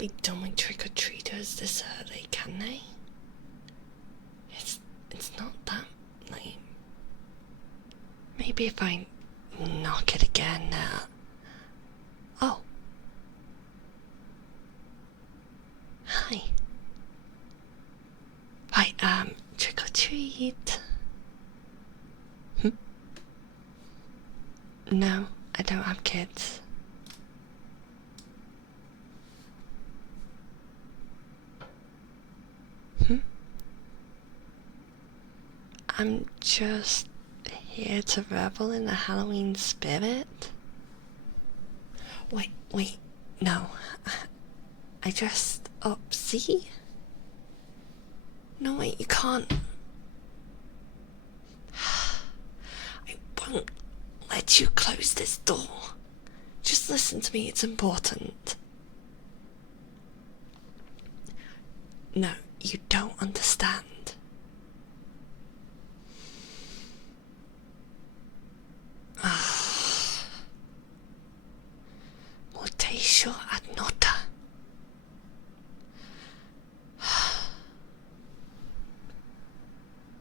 be done with trick-or-treaters this early, can they? It's not that late. Maybe if I knock it again now. Oh. Hi. Right, trick or treat. No, I don't have kids. I'm just here to revel in the Halloween spirit. Wait, no. I dressed up, see? No, wait, you can't. I won't let you close this door. Just listen to me, it's important. No, you don't understand. Mutation ad nota.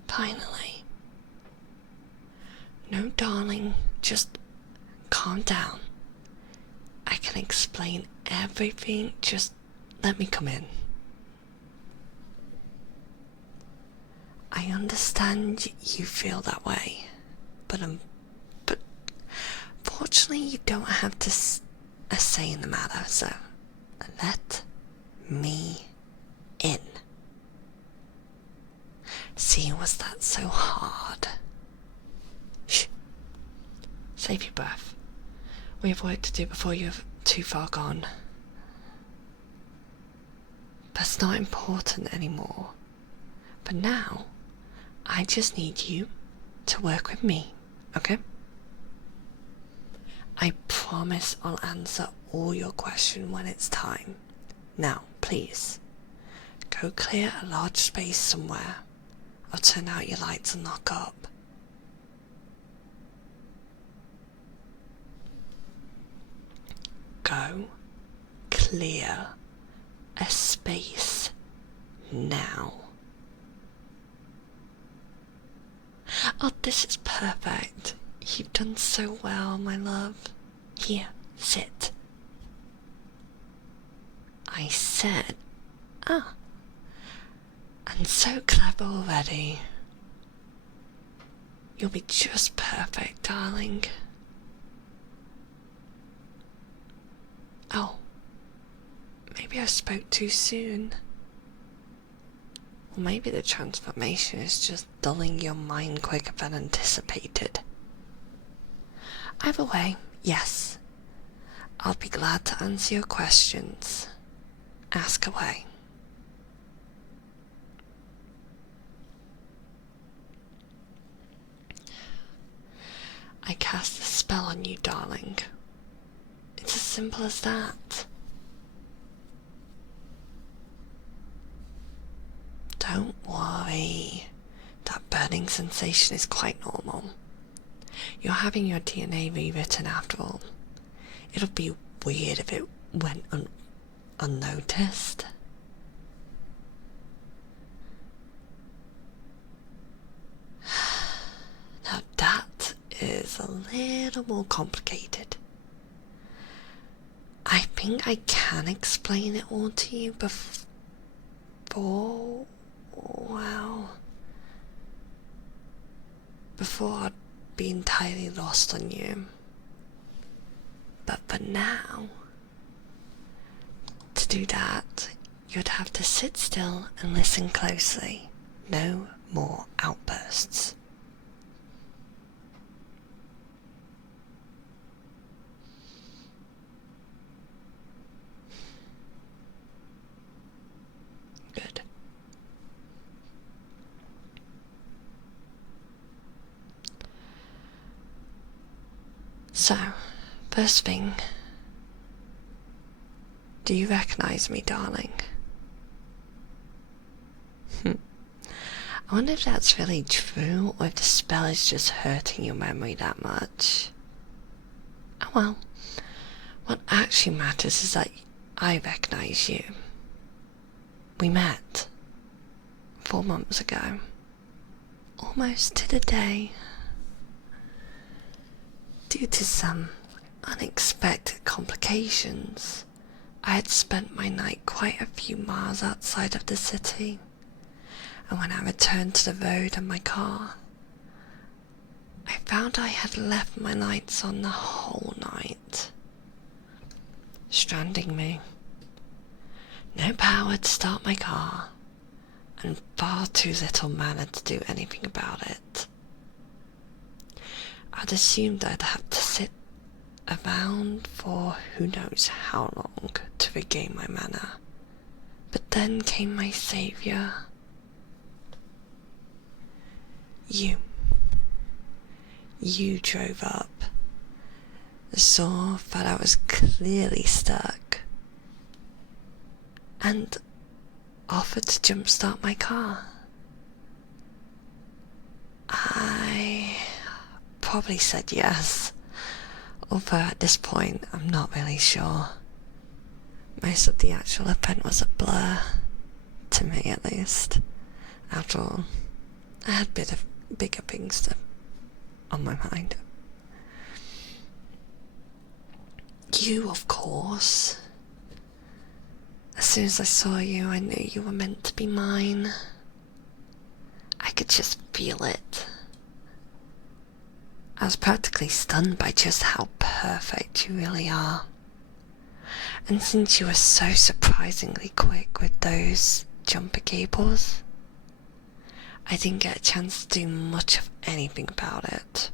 Finally. No, darling, just calm down. I can explain everything, just let me come in. I understand you feel that way, but fortunately you don't have a say in the matter, so let me in. See, was that so hard? Shh. Save your breath. We have work to do before you're too far gone. That's not important anymore. For now, I just need you to work with me, okay? I promise I'll answer all your questions when it's time. Now, please, go clear a large space somewhere. I'll turn out your lights and lock up. Go clear a space now. Oh, this is perfect. You've done so well, my love. Here, sit. I said, and so clever already. You'll be just perfect, darling. Oh, maybe I spoke too soon. Or maybe the transformation is just dulling your mind quicker than anticipated. Either way, yes. I'll be glad to answer your questions. Ask away. I cast a spell on you, darling. It's as simple as that. Don't worry. That burning sensation is quite normal. You're having your DNA rewritten after all. It'll be weird if it went unnoticed. Now that is a little more complicated. I think I can explain it all to you before I'd be entirely lost on you. But for now, to do that, you'd have to sit still and listen closely. No more outbursts. Good. So, first thing, do you recognize me, darling? I wonder if that's really true, or if the spell is just hurting your memory that much. Oh well, what actually matters is that I recognise you. We met 4 months ago, almost to the day. Due to some unexpected complications, I had spent my night quite a few miles outside of the city, and when I returned to the road in my car, I found I had left my lights on the whole night, stranding me. No power to start my car, and far too little manner to do anything about it. I'd assumed I'd have to sit around for who knows how long to regain my manner, but then came my saviour. You drove up, saw that I was clearly stuck, and offered to jumpstart my car. I probably said yes, although at this point I'm not really sure. Most of the actual event was a blur, to me at least. After all, I had bigger things on my mind. You, of course. As soon as I saw you, I knew you were meant to be mine. I could just feel it. I was practically stunned by just how perfect you really are. And since you were so surprisingly quick with those jumper cables, I didn't get a chance to do much of anything about it.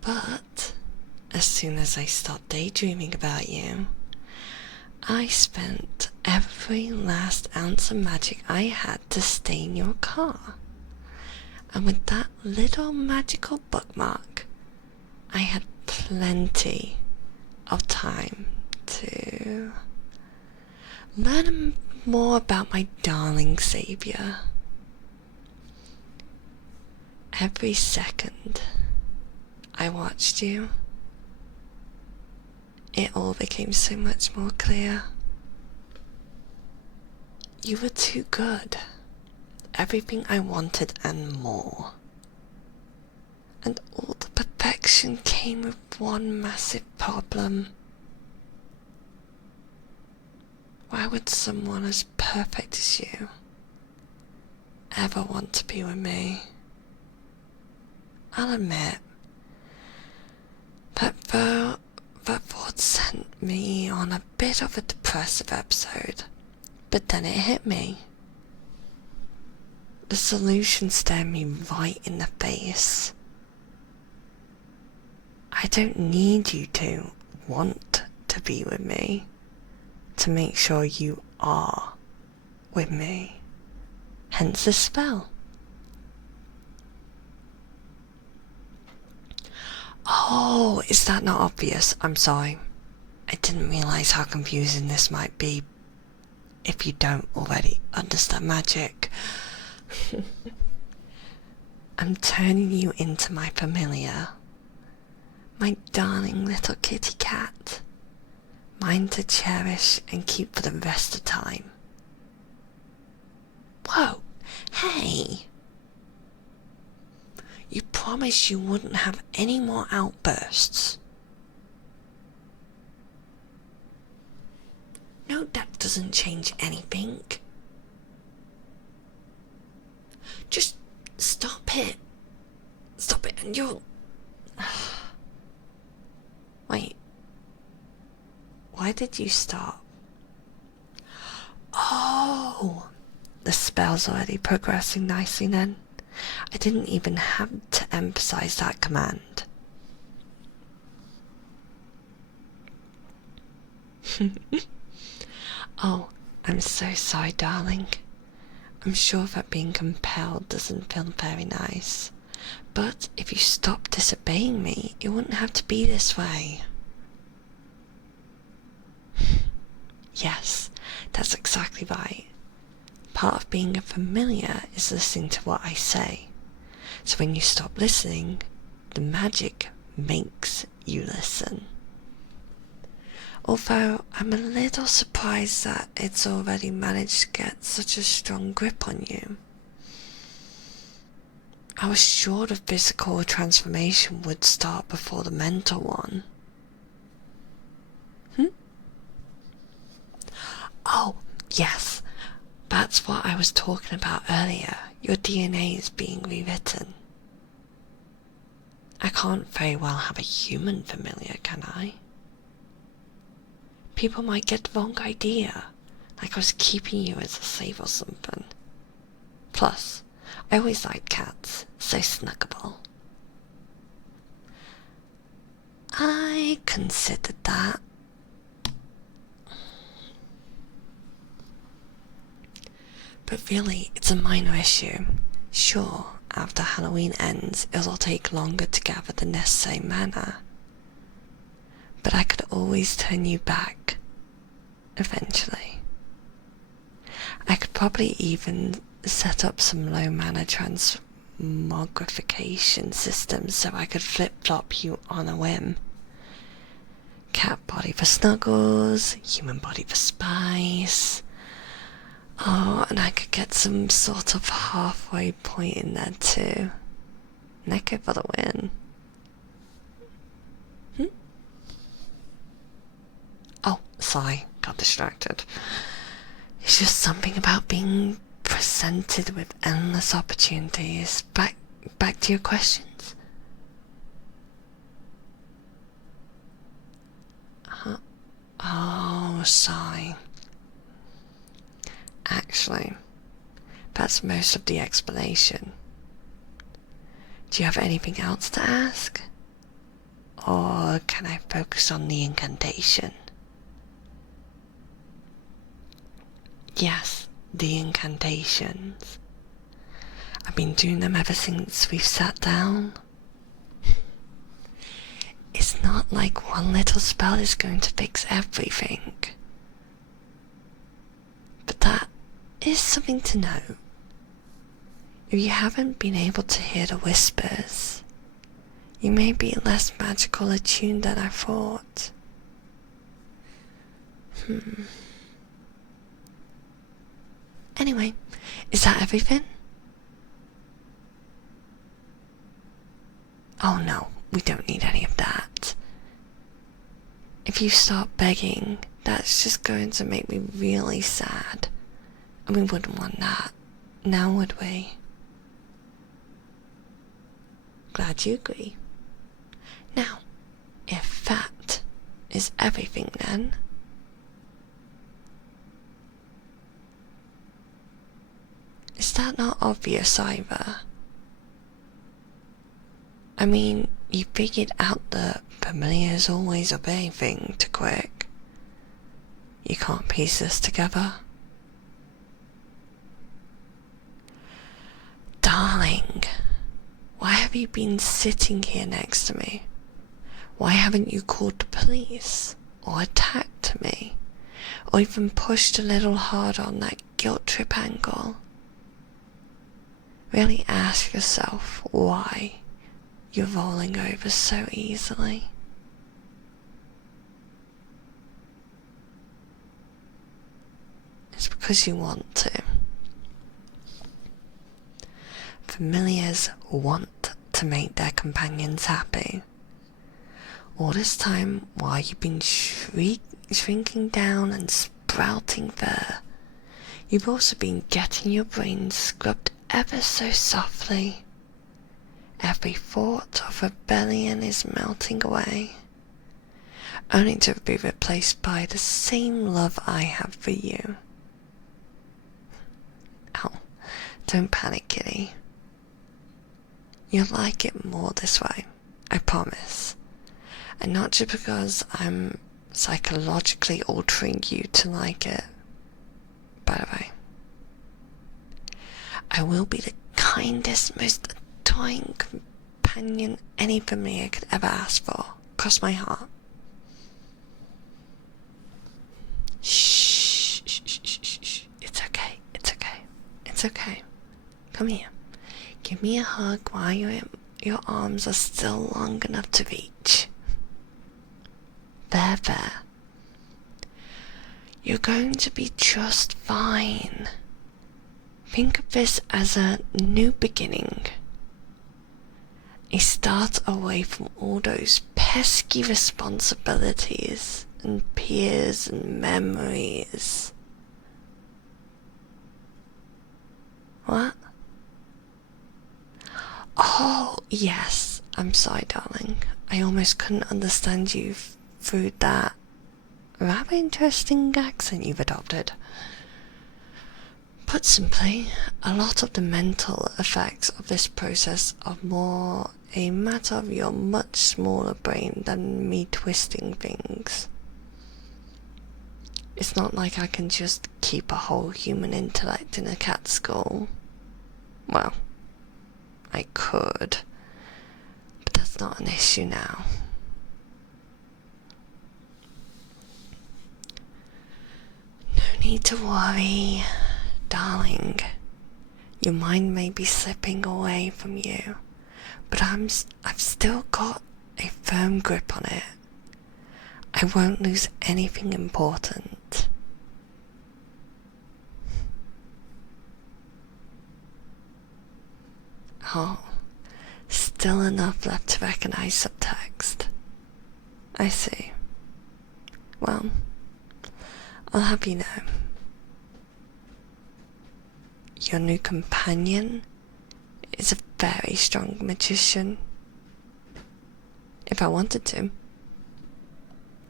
But as soon as I stopped daydreaming about you, I spent every last ounce of magic I had to stain your car. And with that little magical bookmark, I had plenty of time to learn more about my darling saviour. Every second I watched you, it all became so much more clear. You were too good. Everything I wanted and more. And all the perfection came with one massive problem. Why would someone as perfect as you ever want to be with me? I'll admit that thought sent me on a bit of a depressive episode, but then it hit me. The solution stared me right in the face. I don't need you to want to be with me to make sure you are with me. Hence the spell. Oh, is that not obvious? I'm sorry. I didn't realise how confusing this might be if you don't already understand magic. I'm turning you into my familiar, my darling little kitty cat, mine to cherish and keep for the rest of time. Whoa, hey! You promised you wouldn't have any more outbursts. No, that doesn't change anything. Just stop it. Stop it and you'll... Wait. Why did you stop? Oh! The spell's already progressing nicely then. I didn't even have to emphasize that command. Oh, I'm so sorry, darling. I'm sure that being compelled doesn't feel very nice. But if you stopped disobeying me, it wouldn't have to be this way. Yes, that's exactly right. Part of being a familiar is listening to what I say. So when you stop listening, the magic makes you listen. Although I'm a little surprised that it's already managed to get such a strong grip on you. I was sure the physical transformation would start before the mental one. Oh, yes. That's what I was talking about earlier. Your DNA is being rewritten. I can't very well have a human familiar, can I? People might get the wrong idea, like I was keeping you as a slave or something. Plus, I always liked cats, so snuggable. I considered that. But really, it's a minor issue. Sure, after Halloween ends, it'll take longer to gather the necessary mana. But I could always turn you back, eventually. I could probably even set up some low mana transmogrification systems so I could flip-flop you on a whim. Cat body for snuggles, human body for spice. Oh, and I could get some sort of halfway point in there too. And I go for the win. Oh, sorry, got distracted. It's just something about being presented with endless opportunities. Back to your questions. Oh, sorry. Actually, that's most of the explanation. Do you have anything else to ask? Or can I focus on the incantation? Yes, the incantations. I've been doing them ever since we've sat down. It's not like one little spell is going to fix everything. But that is something to know. If you haven't been able to hear the whispers, you may be less magical attuned than I thought. Anyway, is that everything? Oh no, we don't need any of that. If you start begging, that's just going to make me really sad. And we wouldn't want that, now would we? Glad you agree. Now, if that is everything then, is that not obvious either? I mean, you figured out that familiars always obey things too quick. You can't piece this together? Darling, why have you been sitting here next to me? Why haven't you called the police, or attacked me, or even pushed a little harder on that guilt trip angle? Really ask yourself why you're rolling over so easily. It's because you want to. Familiars want to make their companions happy. All this time, while you've been shrinking down and sprouting fur, you've also been getting your brain scrubbed ever so softly. Every thought of rebellion is melting away, only to be replaced by the same love I have for you. Oh, don't panic, kitty. You'll like it more this way, I promise. And not just because I'm psychologically altering you to like it. By the way, I will be the kindest, most adoring companion any familiar could ever ask for. Cross my heart. Shh, shh, shh, shh, shh, shh. It's okay, it's okay, it's okay. Come here. Give me a hug while your arms are still long enough to reach. There. You're going to be just fine. Think of this as a new beginning. A start away from all those pesky responsibilities and peers and memories. What? Oh, yes. I'm sorry, darling. I almost couldn't understand you through that rather interesting accent you've adopted. Put simply, a lot of the mental effects of this process are more a matter of your much smaller brain than me twisting things. It's not like I can just keep a whole human intellect in a cat's skull. Well, I could, but that's not an issue now. No need to worry, darling. Your mind may be slipping away from you, but I've still got a firm grip on it. I won't lose anything important. Oh, still enough left to recognize subtext. I see. Well, I'll have you know. Your new companion is a very strong magician. If I wanted to,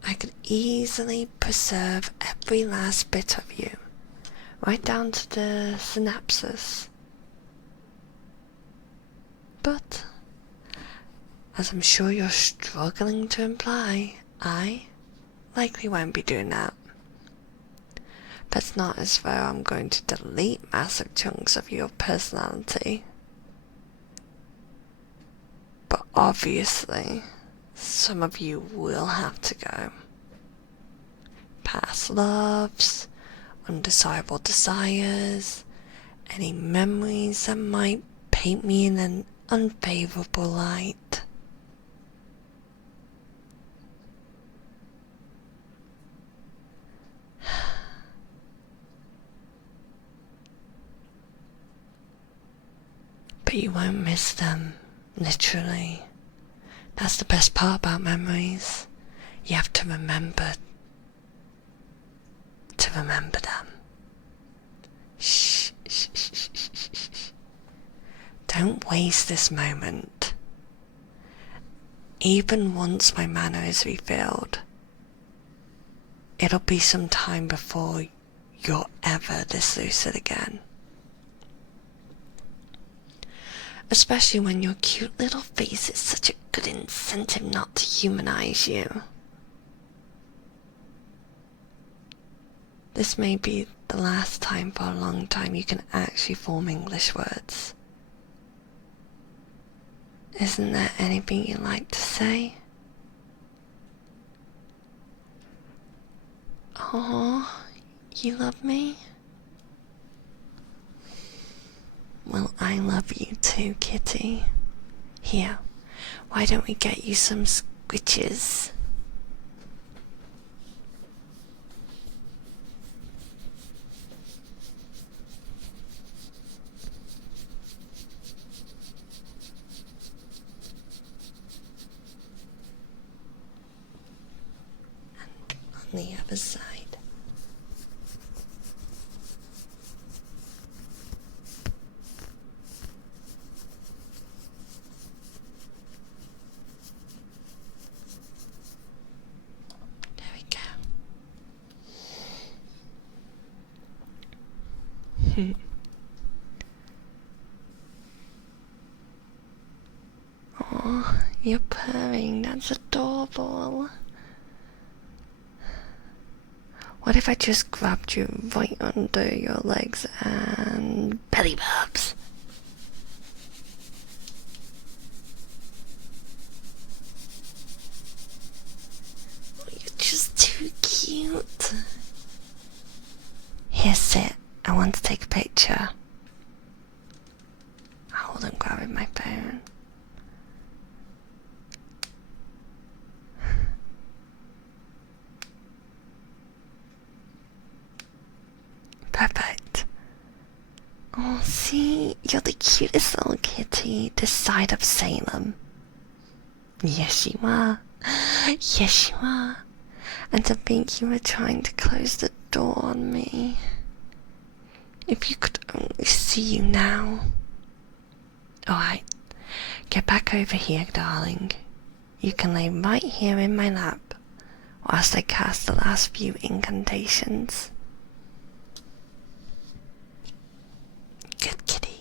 I could easily preserve every last bit of you, right down to the synapses. But, as I'm sure you're struggling to imply, I likely won't be doing that. That's not as though I'm going to delete massive chunks of your personality. But obviously, some of you will have to go. Past loves, undesirable desires, any memories that might paint me in an unfavorable light. But you won't miss them, literally. That's the best part about memories. You have to remember them. Shh, shh, shh, shh, shh, shh. Don't waste this moment. Even once my manner is revealed, it'll be some time before you're ever this lucid again. Especially when your cute little face is such a good incentive not to humanize you. This may be the last time for a long time you can actually form English words. Isn't there anything you'd like to say? Oh, you love me? Well, I love you too, kitty. Here, why don't we get you some squitches? And on the other side. Oh, you're purring, that's adorable. What if I just grabbed you right under your legs and belly rubs? Oh, you're just too cute. Here, sit. I want to take a picture. Hold on, grabbing my phone. Oh, see, you're the cutest little kitty this side of Salem. Yes, you are. Yes, you are. And to think you were trying to close the door on me. If you could only see you now. Alright, get back over here, darling. You can lay right here in my lap whilst I cast the last few incantations. Good kitty.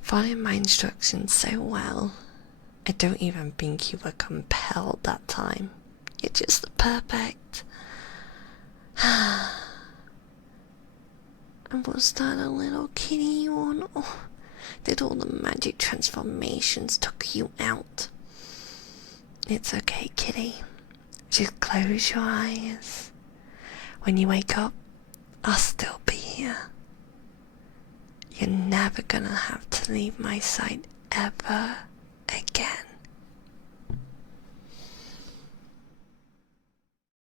Following my instructions so well. I don't even think you were compelled that time. You're just the perfect. And was that a little kitty one? Oh, did all the magic transformations took you out? It's okay, kitty. Just close your eyes. When you wake up, I'll still be here. You're never gonna have to leave my sight ever